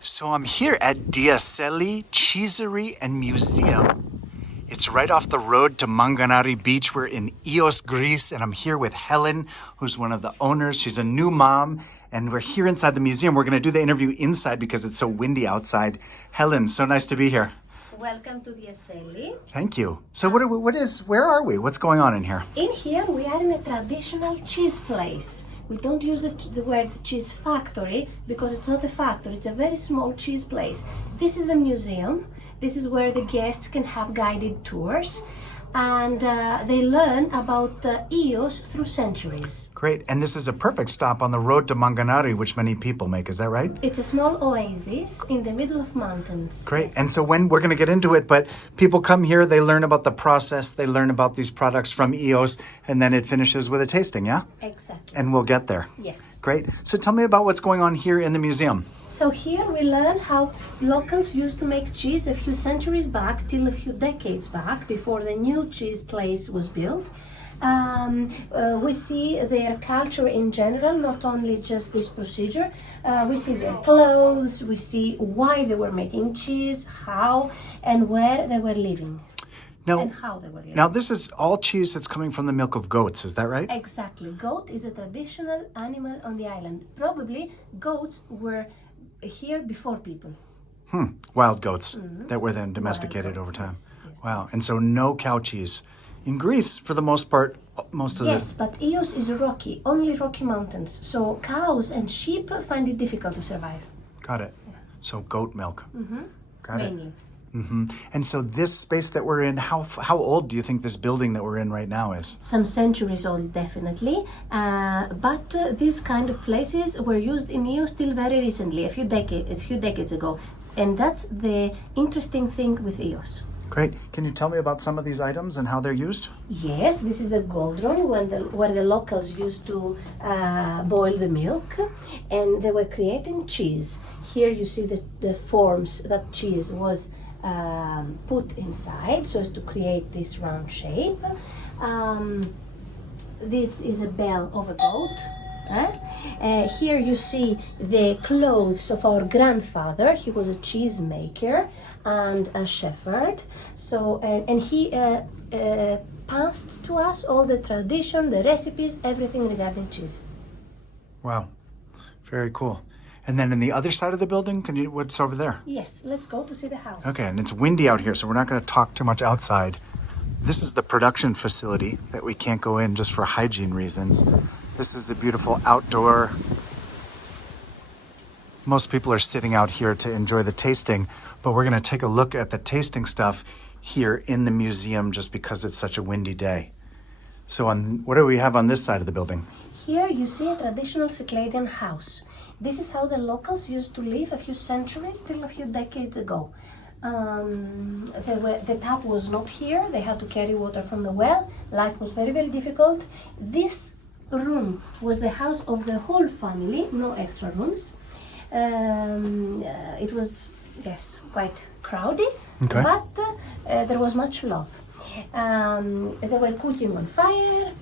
So I'm here at Diaseli Cheesery and Museum. It's right off the road to Manganari Beach. We're in Ios, Greece, and I'm here with Helen, who's one of the owners. She's a new mom, and we're here inside the museum. We're going to do the interview inside because it's so windy outside. Helen, so nice to be here. Welcome to Diaseli. Thank you. So where are we? What's going on in here? In here we are in a traditional cheese place. We don't use the word cheese factory because it's not a factory, it's a very small cheese place. This is the museum. This is where the guests can have guided tours and they learn about Ios through centuries. Great. And this is a perfect stop on the road to Manganari, which many people make. Is that right? It's a small oasis in the middle of mountains. Great. Yes. And so when we're going to get into it, but people come here, they learn about the process, they learn about these products from Ios, and then it finishes with a tasting, yeah? Exactly. And we'll get there. Yes. Great. So tell me about what's going on here in the museum. So here we learn how locals used to make cheese a few centuries back, till a few decades back, before the new cheese place was built. We see their culture in general, not only just this procedure. We see their clothes, we see why they were making cheese, how and where they were living. And how they were living. Now this is all cheese that's coming from the milk of goats, is that right? Exactly. Goat is a traditional animal on the island. Probably goats were here before people. Wild goats that were then domesticated over time. Yes, Wow. yes. And so no cow cheese. In Greece, for the most part, most of Yes, but Ios is rocky, only rocky mountains. So cows and sheep find it difficult to survive. Got it. So goat milk. Got Mainly. it. And so this space that we're in, how old do you think this building that we're in right now is? Some centuries old, definitely. But these kind of places were used in Ios till very recently, a few decades ago. And that's the interesting thing with Ios. Great. Can you tell me about some of these items and how they're used? Yes, this is the cauldron where the locals used to boil the milk, and they were creating cheese. Here you see the forms that cheese was put inside so as to create this round shape. This is a bell of a goat. Here you see the clothes of our grandfather. He was a cheesemaker and a shepherd. So and he passed to us all the tradition, the recipes, everything regarding cheese. Wow. Very cool. And then in the other side of the building, what's over there? Yes, let's go to see the house. Okay, and it's windy out here, so we're not going to talk too much outside. This is the production facility that we can't go in just for hygiene reasons. This is the beautiful outdoor. Most people are sitting out here to enjoy the tasting, but we're going to take a look at the tasting stuff here in the museum just because it's such a windy day. So what do we have on this side of the building? Here you see a traditional Cycladian house. This is how the locals used to live a few centuries till a few decades ago. The tap was not here. They had to carry water from the well. Life was very, very difficult. This room was the house of the whole family, no extra rooms. It was, yes, quite crowded, Okay. but there was much love. They were cooking on fire.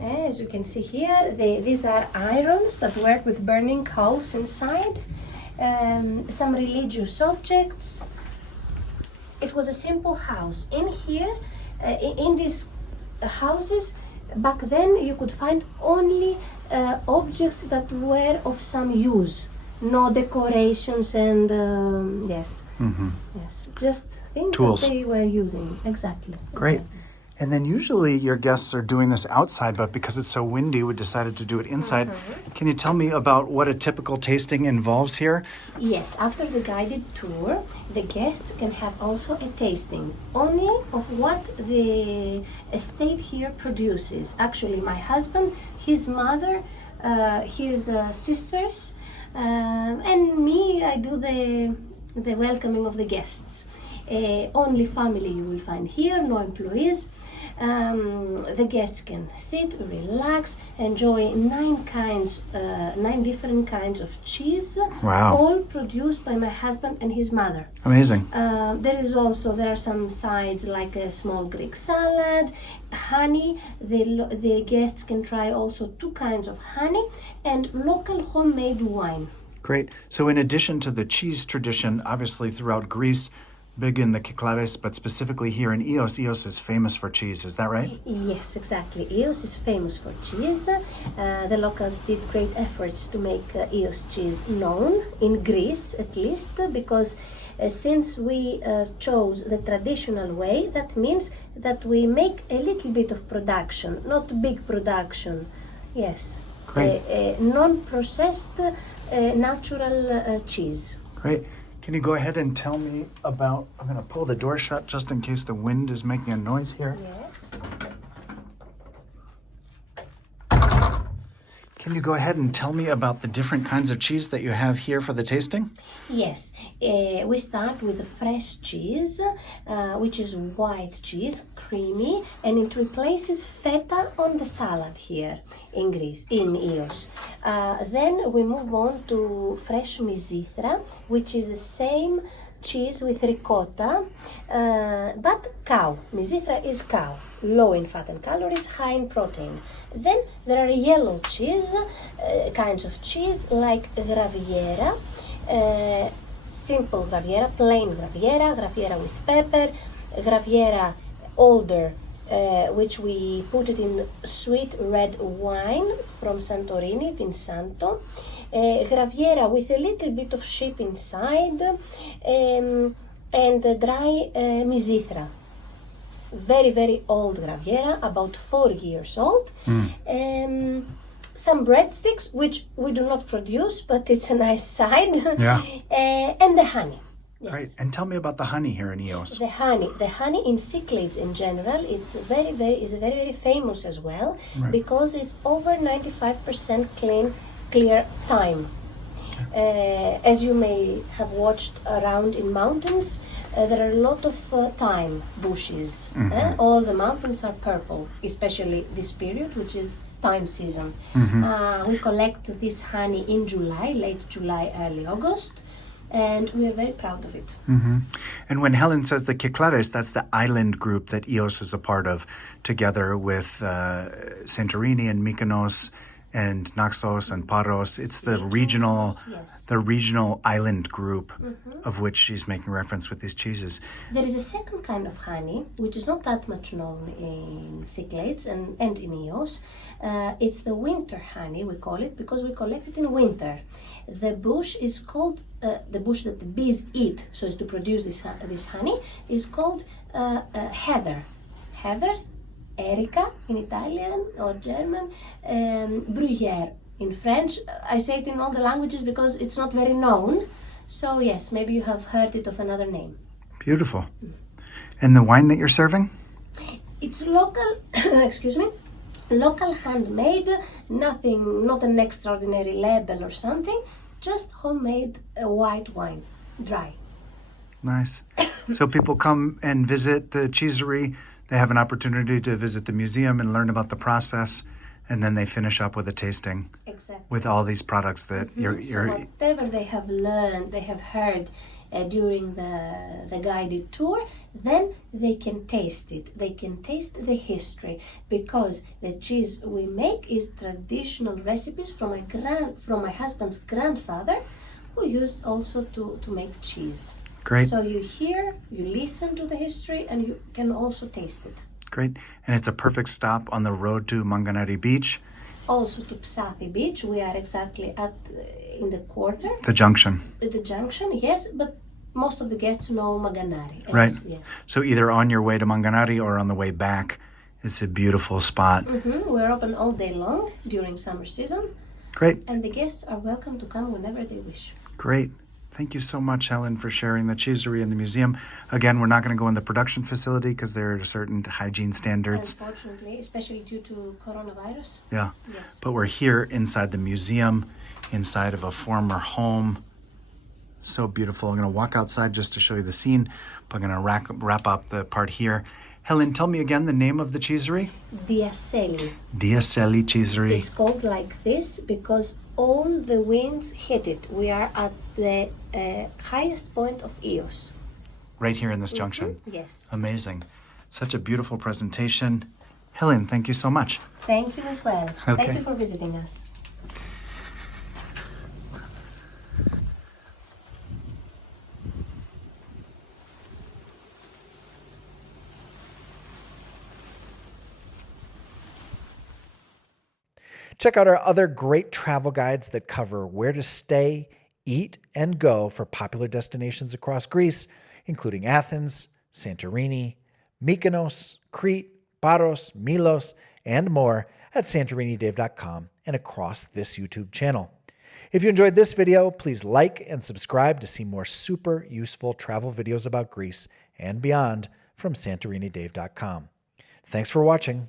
As you can see here, these are irons that work with burning coals inside. Some religious objects. It was a simple house. In here, in these houses, back then you could find only objects that were of some use. No decorations and yes, just things Tools. that they were using. Exactly. Great. Exactly. And then usually your guests are doing this outside, but because it's so windy, we decided to do it inside. Can you tell me about what a typical tasting involves here? Yes, after the guided tour, the guests can have also a tasting only of what the estate here produces. Actually, my husband, his mother, his sisters, and me, I do the welcoming of the guests. Only family you will find here, no employees. The guests can sit, relax, enjoy 9 different kinds of cheese. Wow. All produced by my husband and his mother. Amazing. There are some sides like a small Greek salad, honey. The guests can try also 2 kinds of honey and local homemade wine. Great. So in addition to the cheese tradition, obviously throughout Greece, big in the Cyclades, but specifically here in Ios, Ios is famous for cheese. Is that right? Yes, exactly. Ios is famous for cheese. The locals did great efforts to make Ios cheese known, in Greece at least, because since we chose the traditional way, that means that we make a little bit of production, not big production. Yes. Great. Non-processed natural cheese. Great. Can you go ahead and tell me about, I'm going to pull the door shut just in case the wind is making a noise here. Yes. Can you go ahead and tell me about the different kinds of cheese that you have here for the tasting? Yes, we start with the fresh cheese, which is white cheese, creamy, and it replaces feta on the salad here in Greece, in Ios. Then we move on to fresh misithra, which is the same cheese with ricotta, but cow. Misithra is cow, low in fat and calories, high in protein. Then there are yellow cheese, kinds of cheese like graviera, simple graviera, plain graviera, graviera with pepper, graviera older, which we put it in sweet red wine from Santorini, Vinsanto, graviera with a little bit of sheep inside, and dry misithra. Very, very old graviera, about 4 years old. Some breadsticks, which we do not produce, but it's a nice side. Yeah. And the honey. Yes. Right. And tell me about the honey here in Ios. The honey in Cyclades in general, it's very famous as well, Right. because it's over 95% clear thyme. As you may have watched around in mountains, there are a lot of thyme bushes. All the mountains are purple, especially this period, which is thyme season. We collect this honey in July, late July, early August, and we are very proud of it. And when Helen says the Cyclades, that's the island group that Ios is a part of, together with Santorini and Mykonos and Naxos and Paros. It's the regional, Yes. the regional island group of which she's making reference with these cheeses. There is a second kind of honey, which is not that much known in Cyclades and in Ios. It's the winter honey, we call it, because we collect it in winter. The bush is called, the bush that the bees eat, so as to produce this honey, is called heather. Heather, Erica in Italian or German, Bruyère in French. I say it in all the languages because it's not very known. So yes, maybe you have heard it of another name. Beautiful. And the wine that you're serving? It's local, excuse me, local handmade, nothing, not an extraordinary label or something, just homemade white wine, dry. Nice. So people come and visit the cheesery. They have an opportunity to visit the museum and learn about the process, and then they finish up with a tasting Exactly. with all these products that So whatever they have learned, they have heard during the guided tour, then they can taste it. They can taste the history, because the cheese we make is traditional recipes from my husband's grandfather, who used also to make cheese. Great. So you hear, you listen to the history, and you can also taste it. Great. And it's a perfect stop on the road to Manganari Beach, Also to Psathi Beach, we are exactly in the corner, the junction. at the junction, yes, but most of the guests know Manganari. Yes, Right. Yes. So either on your way to Manganari or on the way back, it's a beautiful spot. We're open all day long during summer season, Great. and the guests are welcome to come whenever they wish. Great. Thank you so much, Helen, for sharing the cheesery and the museum. Again, we're not going to go in the production facility because there are certain hygiene standards. Unfortunately, especially due to coronavirus. Yeah. Yes. But we're here inside the museum, inside of a former home. So beautiful. I'm going to walk outside just to show you the scene, but I'm going to wrap up the part here. Helen, tell me again the name of the cheesery. Diaseli. Diaseli Cheesery. It's called like this because all the winds hit it. We are at the highest point of Ios. Right here in this junction. Yes. Amazing. Such a beautiful presentation. Helen, thank you so much. Thank you as well. Okay. Thank you for visiting us. Check out our other great travel guides that cover where to stay, eat, and go for popular destinations across Greece, including Athens, Santorini, Mykonos, Crete, Paros, Milos, and more at santorinidave.com and across this YouTube channel. If you enjoyed this video, please like and subscribe to see more super useful travel videos about Greece and beyond from santorinidave.com. Thanks for watching.